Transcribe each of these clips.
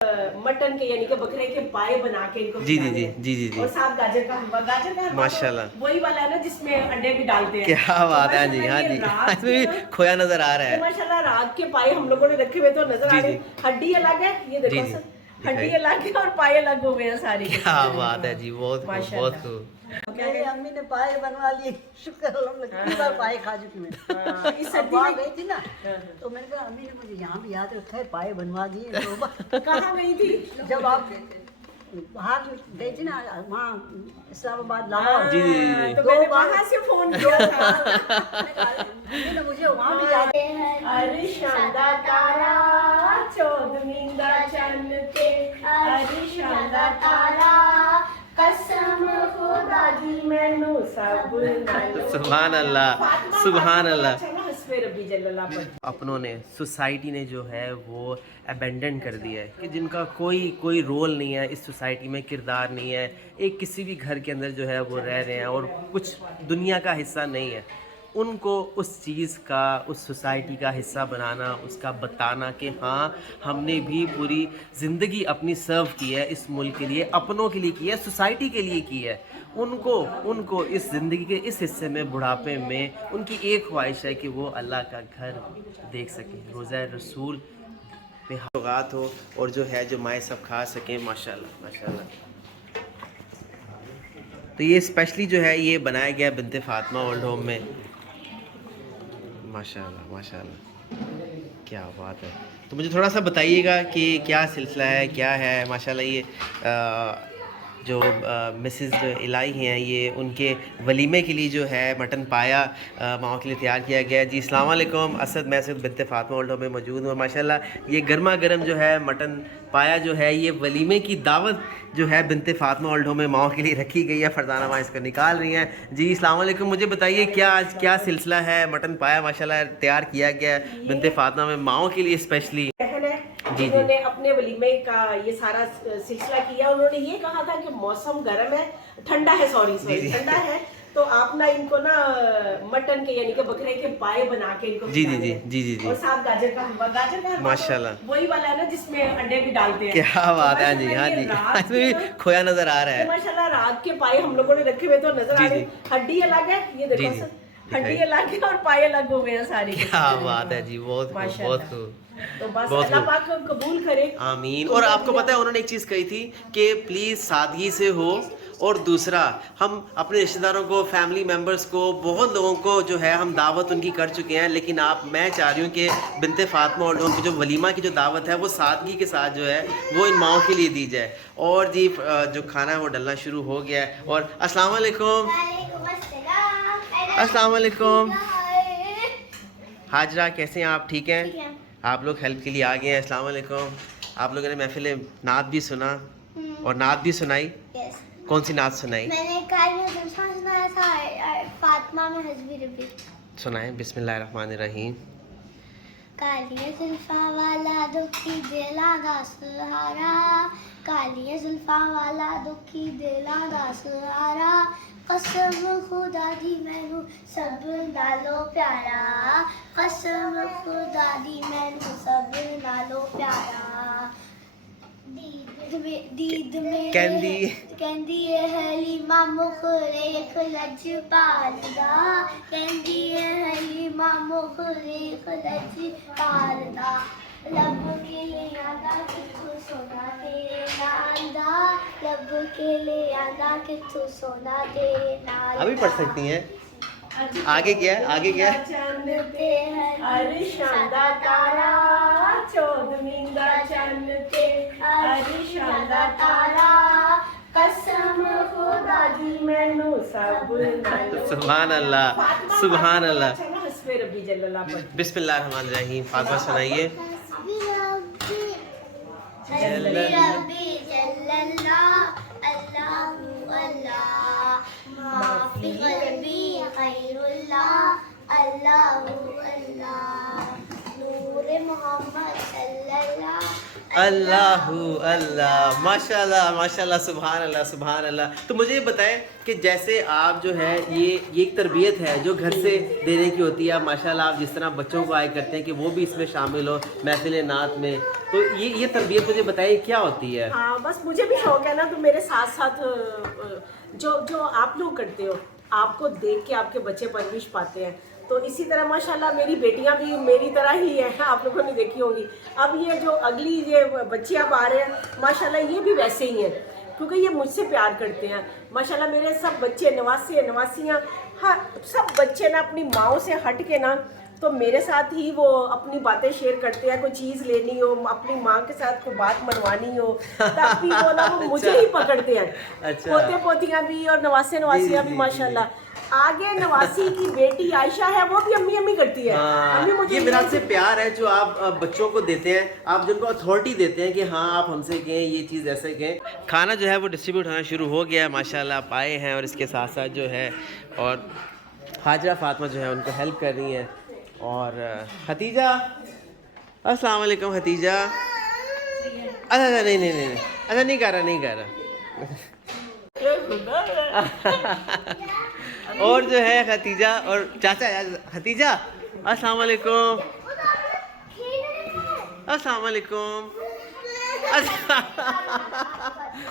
Mutton के यानी कि बकरे के पाए बना के इनको जी जी जी जी जी जी और साथ गाजर का हलवा माशाल्लाह वही वाला है ना जिसमें अंडे भी डालते हैं। क्या बात है जी। हाँ जी इसमें भी खोया नजर आ रहा है। माशाल्लाह रात के पाए हम लोगों ने रखे हुए तो नजर आ रहे, हड्डी अलग है ये जी देखो जी हड्डी अलग है और पाए अलग हो गए हैं सारे। क्या बात है जी, बहुत खूब बहुत खूब। मेरी अम्मी ने पाए बनवा लिए, शुक्र कितनी बार पाए खा चुकी मैं। इस अब सर्दी वहाँ में गई थी ना तो मैंने कहा अम्मी ने मुझे यहाँ भी याद रखा है, पाए बनवा दिए। तो कहाँ गई थी? जब आप बाहर गई थी ना वहाँ इस्लामाबाद लाहौर, जी जी जी तो मैंने वहाँ से फोन किया था। अम्मी ने मुझे वहाँ भी याद। अरे शानदार तारा चौदवींदा चंद ते, अरे शानदार तारा कसम खुदा दी मैनू सब नाल। सुभान अल्लाह सुभान अल्लाह। अपनों ने सोसाइटी ने जो है वो अबेंडन कर दिया है कि जिनका कोई रोल नहीं है इस सोसाइटी में, किरदार नहीं है, एक किसी भी घर के अंदर जो है वो रह रहे हैं और कुछ दुनिया का हिस्सा नहीं है, उनको उस चीज़ का, उस सोसाइटी का हिस्सा बनाना, उसका बताना कि हाँ हमने भी पूरी ज़िंदगी अपनी सर्व की है इस मुल्क के लिए, अपनों के लिए की है, सोसाइटी के लिए की है। उनको इस ज़िंदगी के इस हिस्से में, बुढ़ापे में, उनकी एक ख्वाहिश है कि वो अल्लाह का घर देख सकें, रोज़ा रसूल पे सौगात हो और जो है जो माएँ सब खा सकें। माशाल्लाह माशाल्लाह। तो ये स्पेशली जो है ये बनाया गया बिनते फातिमा ओल्ड होम में। माशाल्लाह माशाल्लाह क्या बात है। तो मुझे थोड़ा सा बताइएगा कि क्या सिलसिला है, क्या है। माशाल्लाह ये जो मिसेस जो इलाई हैं ये उनके वलीमे के लिए जो है मटन पाया माओ के लिए तैयार किया गया है। जी अस्सलाम वालेकुम, असद मैं सिर्फ बिनते फातिमा ओल्ड होम में मौजूद हूँ। माशाल्लाह ये गर्मा गर्म जो है मटन पाया जो है ये वलीमे की दावत जो है बिनते फातिमा ओल्ड होम में माओ के लिए रखी गई है। फरजाना माँ इसको निकाल रही हैं। जी अस्सलाम वालेकुम, मुझे बताइए क्या आज क्या सिलसिला है। मटन पाया माशाल्लाह तैयार किया गया है बिनते फातिमा में माओ के लिए स्पेशली। जी उन्होंने अपने वलीमे का ये सारा सिलसिला किया। उन्होंने ये कहा था कि मौसम गर्म है, ठंडा है, सॉरी ठंडा है, तो आप ना इनको ना मटन के यानी कि बकरे के पाए बना के इनको जी जी जी जी जी जी और साथ गाजर का हलवा माशाल्लाह वही वाला है ना जिसमें अंडे भी डालते हैं। क्या बात है जी। हाँ जी इसमें भी खोया नजर आ रहा है। माशाल्लाह रात के पाए हम लोगों ने रखे हुए तो नजर आ रहे, हड्डी अलग है ये देखो हड्डी अलग है और पाए अलग हो गए हैं सारे। क्या बात है जी, बहुत बहुत खूब। तो बस अल्लाह पाक कबूल करे, आमीन। और आपको पता है उन्होंने एक चीज़ कही थी कि प्लीज़ सादगी से हो, और दूसरा हम अपने रिश्तेदारों को, फैमिली मेम्बर्स को, बहुत लोगों को जो है हम दावत उनकी कर चुके हैं, लेकिन मैं चाह रही हूँ कि बिनते फातिमा ओल्ड होम की जो वलीमा की जो दावत है वो सादगी के साथ जो है वो इन माओं के लिए दी जाए। और जी जो खाना है वो डलना शुरू हो गया है। और अस्सलाम वालेकुम, अस्सलाम वालेकुम। हाजरा कैसे हैं आप, ठीक हैं? आप लोग हेल्प के लिए आ गए हैं। अस्सलाम वालेकुम। आप लोगों ने महफिल नात भी सुना और नात भी सुनाई। कौन सी नात सुनाई? मैंने सुनाया था फातिमा में हस्बी रबी। सुनाएं। बिस्मिल्लाहिर्रहमानिर्रहीम। कालिया जुल्फा वाला दुखी दिला दा सहारा, कालिया जुल्फा वाला दुखी दिला दा सहारा, कसम खुदा दी मैनू सब नालों प्यारा, कसम खुदा दी मैनू सब नालों प्यारा। दीद में कहंदी है हलीमा मुखरे खलज पालदा, कहंदी है हलीमा मुखरे खलज पालदा, लब के ले आंदा किथों सोना तेरे नांदा, लब के ले आंदा किथों सोना तेरे नांदा। अभी पढ़ सकती हैं। आगे क्या है, आगे क्या है? अरे शानदार तारा चौदवींदा चंद ते, अरे शानदार तारा कसम खुदा दी मैनू सब नाल। सुभान अल्लाह सुभान अल्लाह। बिस्मिल्लाहिर्रहमानिर्रहीम। फातिमा सुनाइए। अल्लाह नूर मोहम्मद सल्लल्लाहु اللہ اللہ ماشاءاللہ ماشاءاللہ سبحان اللہ سبحان اللہ. تو مجھے یہ بتائیں کہ جیسے آپ جو ہے یہ ایک تربیت ہے جو گھر سے دینے کی ہوتی ہے. ماشاءاللہ آپ جس طرح بچوں کو آئے کرتے ہیں کہ وہ بھی اس میں شامل ہو محفل نعت میں, تو یہ تربیت مجھے بتائیں کیا ہوتی ہے؟ ہاں بس مجھے بھی شوق ہے نا, تو میرے ساتھ ساتھ جو آپ لوگ کرتے ہو, آپ کو دیکھ کے آپ کے بچے پرورش پاتے ہیں. تو اسی طرح ماشاءاللہ میری بیٹیاں بھی میری طرح ہی ہیں, آپ لوگوں نے دیکھی ہوں گی. اب یہ جو اگلی یہ بچے اب آ رہے ہیں ماشاءاللہ یہ بھی ویسے ہی ہیں, کیونکہ یہ مجھ سے پیار کرتے ہیں. ماشاءاللہ میرے سب بچے نواسے نواسیاں, ہاں سب بچے نا اپنی ماؤں سے ہٹ کے نا تو میرے ساتھ ہی وہ اپنی باتیں شیئر کرتے ہیں. کوئی چیز لینی ہو, اپنی ماں کے ساتھ کوئی بات منوانی ہو, تب بھی وہ نا وہ مجھے ہی پکڑتے ہیں. پوتے پوتیاں بھی اور نواسے نواسیاں بھی ماشاءاللہ. آگے نواسی کی بیٹی عائشہ ہے, وہ بھی امی امی کرتی ہے. یہ میرا آپ سے پیار ہے جو آپ بچوں کو دیتے ہیں, آپ جن کو اتھارٹی دیتے ہیں کہ ہاں آپ ہم سے کہیں یہ چیز ایسے کہیں. کھانا جو ہے وہ ڈسٹریبیوٹ ہونا شروع ہو گیا ہے ماشاءاللہ, آپ آئے ہیں اور اس کے ساتھ ساتھ جو ہے اور حاجرہ فاطمہ جو ہے ان کو ہیلپ کر رہی ہیں. اور ختیجہ السلام علیکم. ختیجہ اچھا نہیں اچھا نہیں کر رہا اور جو ہے ختیجہ اور چاچا. ختیجہ السلام علیکم. السلام علیکم.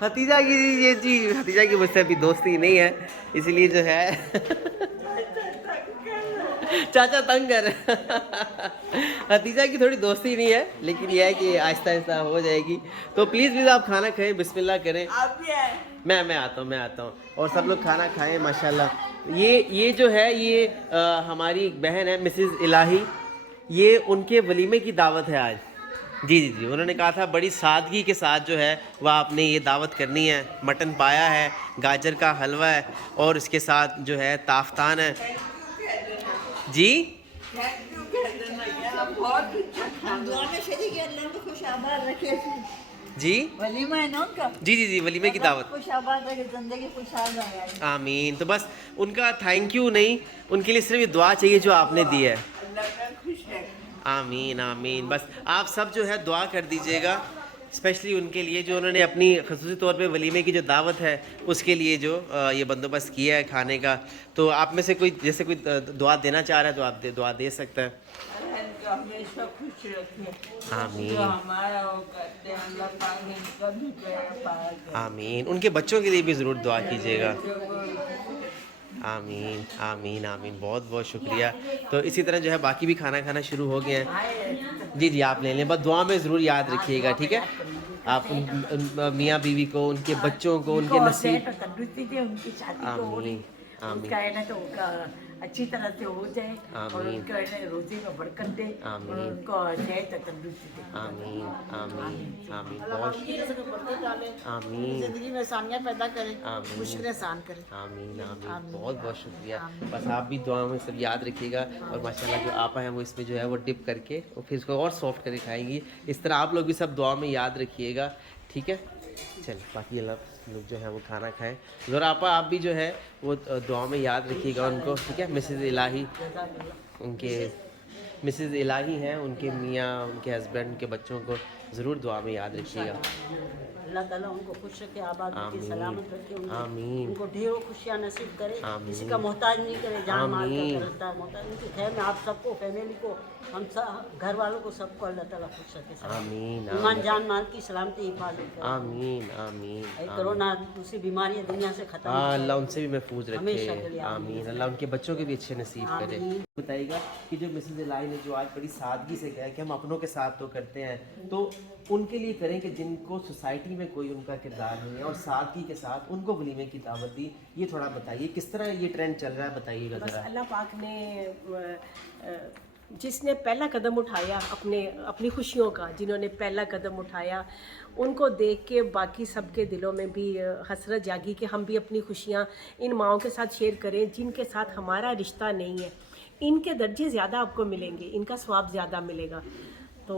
ختیجہ کی یہ جی ختیجہ کی مجھ سے ابھی دوستی نہیں ہے, اس لیے جو ہے چاچا تنگ کر رہے. ختیجہ کی تھوڑی دوستی نہیں ہے, لیکن یہ ہے کہ آہستہ آہستہ ہو جائے گی. تو پلیز آپ کھانا کھائیں, بسم اللہ کریں. میں آتا ہوں اور سب لوگ کھانا کھائیں ماشاءاللہ. یہ جو ہے یہ ہماری ایک بہن ہے مسز الہی, یہ ان کے ولیمے کی دعوت ہے آج. جی انہوں نے کہا تھا بڑی سادگی کے ساتھ جو ہے وہ آپ نے یہ دعوت کرنی ہے. مٹن پایا ہے, گاجر کا حلوہ ہے اور اس کے ساتھ جو ہے تافتان ہے. جی جی ولیمہ ہے نا ان کا. جی ولیمے کی دعوت. خوش آباد ہے, زندگی خوشحال ہے. آمین. تو بس ان کا تھینک یو نہیں, ان کے لیے صرف یہ دعا چاہیے جو آپ نے دی ہے. آمین آمین. بس آپ سب جو ہے دعا کر دیجیے گا اسپیشلی ان کے لیے جو انہوں نے اپنی خصوصی طور پہ ولیمے کی جو دعوت ہے اس کے لیے جو یہ بندوبست کیا ہے کھانے کا. تو آپ میں سے کوئی جیسے کوئی دعا دینا چاہ رہا ہے تو آپ دعا دے سکتا ہے. ہمیشہ خوش رکھے, آمین ہمارا وہ کرتے ہیں اللہ پاک ان کا بھی بیڑا پار کرے. آمین. ان کے بچوں کے لیے بھی ضرور دعا کیجیے گا. آمین آمین آمین. بہت بہت شکریہ. تو اسی طرح جو ہے باقی بھی کھانا شروع ہو گئے ہیں. جی آپ لے لیں, بس دعا میں ضرور یاد رکھیے گا, ٹھیک ہے. آپ میاں بیوی کو, ان کے بچوں کو, ان کے نصیب. ان کی شادی کو آمین آمین کا ہے نا تو ان کا اچھی طرح سے ہو جائے, اور ان کو روزی میں برکت دے, اور ان کو صحت تندرستی دے. آمین آمین آمین. بہت آمین. زندگی میں آسانیاں پیدا کرے, آمین. مشکلیں آسان کرے. آمین آمین. بہت بہت شکریہ. بس آپ بھی دعا میں سب یاد رکھیے گا. اور ماشاءاللہ جو آپا ہیں وہ اس میں جو ہے وہ ڈپ کر کے اور پھر اس کو اور سافٹ کر کے کھائیں گی. اس طرح آپ لوگ بھی سب دعا میں یاد رکھیے گا, ٹھیک ہے. چل باقی اللہ لوگ جو ہے وہ کھانا کھائیں. ذرا آپا آپ بھی جو ہے وہ دعا میں یاد رکھیے گا ان کو, ٹھیک ہے. مسز الہی, ان کے مسز الہی ہیں, ان کے میاں, ان کے ہسبینڈ, ان کے بچوں کو ضرور دعا میں یاد رکھیے گا. اللہ تعالیٰ ان کو خوش رکھے, آباد رکھے, سلامت رکھے, آمین. ان کو ڈھیروں خوشیاں نصیب کرے, آمین. کسی کا محتاج نہیں کرے, جان مال آمین. کا کرتا ہے محتاج. ان کی خیر میں آپ سب کو, فیملی کو, ہم سب گھر والوں کو سب کو اللہ تعالیٰ خوش رکھے. آمین. ایمان جان مال کی سلامتی حفاظت کرے. آمین آمین. کرونا دوسری بیماریاں دنیا سے ختم ہو اللہ ان سے بھی محفوظ رکھے. ہمیشہ کے لیے. آمین. اللہ ان کے بچوں کے بھی اچھے نصیب کرے. بتائیے گا کہ جو مسز الہی نے جو آج بڑی سادگی سے کہا کہ ہم اپنوں کے ساتھ تو کرتے ہیں, تو ان کے لیے کریں کہ جن کو سوسائٹی میں کوئی ان کا کردار نہیں ہے, اور سادگی کے ساتھ ان کو ولیمے کی دعوت دی. یہ تھوڑا بتائیے کس طرح یہ ٹرینڈ چل رہا ہے, بتائیے گا بس ذرا. اللہ پاک نے جس نے پہلا قدم اٹھایا اپنی خوشیوں کا, جنہوں نے پہلا قدم اٹھایا, ان کو دیکھ کے باقی سب کے دلوں میں بھی حسرت جاگی کہ ہم بھی اپنی خوشیاں ان ماؤں کے ساتھ شیئر کریں جن کے ساتھ ہمارا رشتہ نہیں ہے. ان کے درجے زیادہ آپ کو ملیں گے, ان کا ثواب زیادہ ملے گا. تو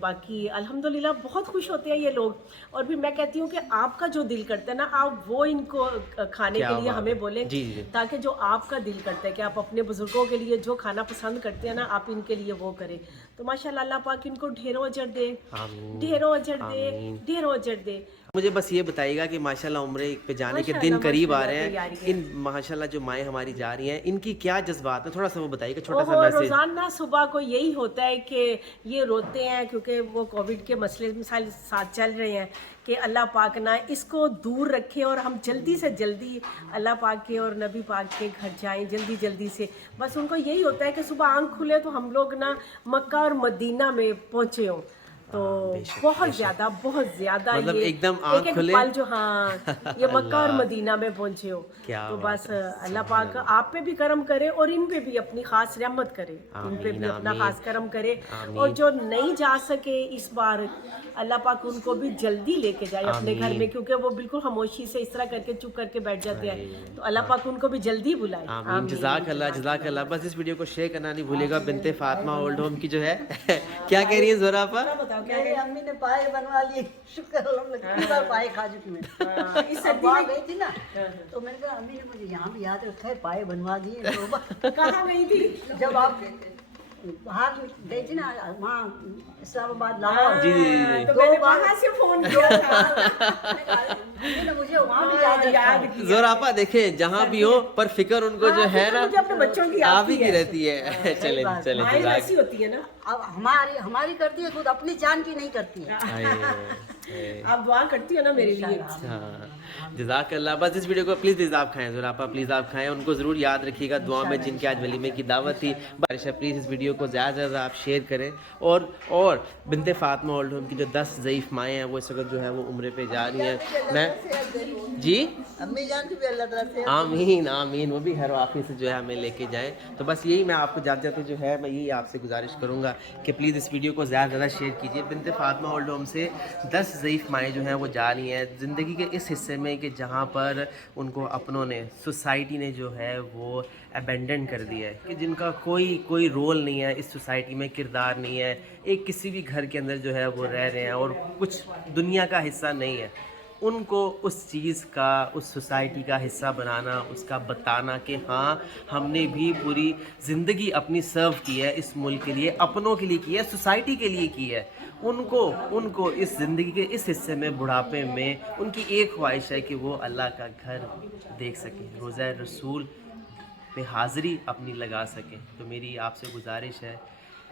باقی الحمدللہ بہت خوش ہوتے ہیں یہ لوگ. اور بھی میں کہتی ہوں کہ آپ کا جو دل کرتا ہے نا, آپ وہ ان کو کھانے کے لیے ہمیں بولیں, تاکہ جو آپ کا دل کرتا ہے کہ آپ اپنے بزرگوں کے لیے جو کھانا پسند کرتے ہیں نا, آپ ان کے لیے وہ کریں. तो माशाल्लाह अल्लाह पाक इनको ढेरों अजर दे, आमीन, ढेरों अजर दे, आमीन। ढेरों अजर दे। मुझे बस ये बताइएगा कि माशाल्लाह उम्रे पे जाने के दिन करीब आ रहे हैं, इन माशाल्लाह जो माएँ हमारी जा रही हैं इनकी क्या जज्बात है, थोड़ा सा वो बताइएगा, छोटा सा मैसेज। रोजाना सुबह को यही होता है कि ये रोते हैं क्योंकि वो कोविड के मसले साथ चल रहे हैं कि अल्लाह पाक ना इसको दूर रखे और हम जल्दी से जल्दी अल्लाह पाक के और नबी पाक के घर जाएं जल्दी जल्दी से। बस उनको यही होता है कि सुबह आंख खुले तो हम लोग ना मक्का और मदीना में पहुँचे हों। तो बहुत ज्यादा मतलब ये एकदम आँख एक खुले पल जो ये मक्का और मदीना में पहुंचे हो। क्या तो बात बस अल्लाह पाक आप पे भी करम करे और इन पे भी अपनी खास रहमत करे, इन पे भी अपना खास करम करे। और जो नहीं जा सके इस बार अल्लाह पाक उनको भी जल्दी लेके जाए अपने घर में, क्योंकि वो बिल्कुल खामोशी से इस तरह करके चुप करके बैठ जाते हैं। तो अल्लाह पाक उनको भी जल्दी बुलाए। आमीन, जज़ाकल्लाह जज़ाकल्लाह। बस इस वीडियो को शेयर करना नहीं भूलिएगा। बिनते फातिमा ओल्ड होम की जो है क्या कह रही है ज़ोरा पर? मेरी अम्मी ने पाए बनवा लिए, शुक्र अल्हम्दुलिल्लाह, पाए खा चुकी मैं। इस अब वहाँ गई थी ना तो मैंने कहा अम्मी ने मुझे यहाँ भी याद रखा है, पाए बनवा दिए। कहाँ गई थी? जब आप बाहर गई थी ना वहाँ इस्लामाबाद लाहौर, जी जी जी। तो मैंने वहाँ से फोन किया था। अम्मी ने मुझे वहाँ भी याद रखा। ज़ोरापा देखें जहाँ भी हो पर फिक्र उनको जो है ना मुझे अपने बच्चों की आप ही की रहती है। चले चले माएँ ऐसी होती है ना। अब हमारी करती है खुद, अपनी जान की नहीं करती है। आप दुआ करती हो ना मेरे लिए। हाँ, जज़ाकल्लाह। बस इस वीडियो को प्लीज़ आप खाएं ज़ोरापा, प्लीज़ आप खाएं, उनको ज़रूर याद रखिएगा दुआ में जिनके आज वलीमे की दावत थी। बारिश प्लीज़ इस वीडियो को ज़्यादा से ज़्यादा आप शेयर करें। और बिनते फातिमा ओल्ड होम की जो 10 ज़ईफ़ माएँ हैं वो इस वक्त जो है वो उम्रे पे जा रही हैं। मैं जी अम्मी जान की भी अल्लाह ताला से आमीन आमीन, वो भी हर वाक़ई से जो है हमें लेके जाएं। तो बस यही मैं आपको जाते जाते जो है मैं यही आपसे गुजारिश करूँगा कि प्लीज़ इस वीडियो को ज़्यादा से ज़्यादा शेयर कीजिए। बिनते फातिमा ओल्ड होम से 10 ज़ईफ़ माएँ जो हैं वो जा रही हैं ज़िंदगी के इस हिस्से में कि जहाँ पर उनको अपनों ने, सोसाइटी ने जो है वो अबेंडन कर दिया है, कि जिनका कोई रोल नहीं है इस सोसाइटी में, किरदार नहीं है, एक किसी भी घर के अंदर जो है वो रह रहे हैं और कुछ दुनिया का हिस्सा नहीं है। उनको उस चीज़ का, उस सोसाइटी का हिस्सा बनाना, उसका बताना कि हाँ हमने भी पूरी ज़िंदगी अपनी सर्व की है इस मुल्क के लिए, अपनों के लिए की है, सोसाइटी के लिए की है। उनको इस ज़िंदगी के इस हिस्से में, बुढ़ापे में, उनकी एक ख्वाहिश है कि वो अल्लाह का घर देख सकें, रोज़ा रसूल पे हाज़री अपनी लगा सकें। तो मेरी आपसे गुजारिश है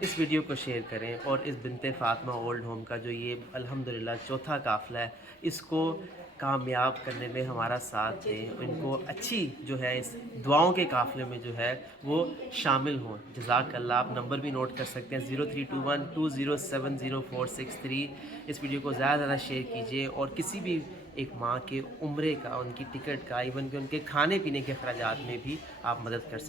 इस वीडियो को शेयर करें और इस बिनते फातिमा ओल्ड होम का जो ये अल्हम्दुलिल्लाह चौथा काफ़िला है इसको कामयाब करने में हमारा साथ दें। इनको अच्छी जो है इस दुआओं के काफ़िले में जो है वो शामिल हों। जज़ाकल्लाह। आप नंबर भी नोट कर सकते हैं 0321207046 इस वीडियो को ज़्यादा से ज़्यादा शेयर कीजिए और किसी भी एक माँ के उम्रे का, उनकी टिकट का, इवन कि उनके खाने पीने के अखराजात में भी आप मदद कर सकते हैं।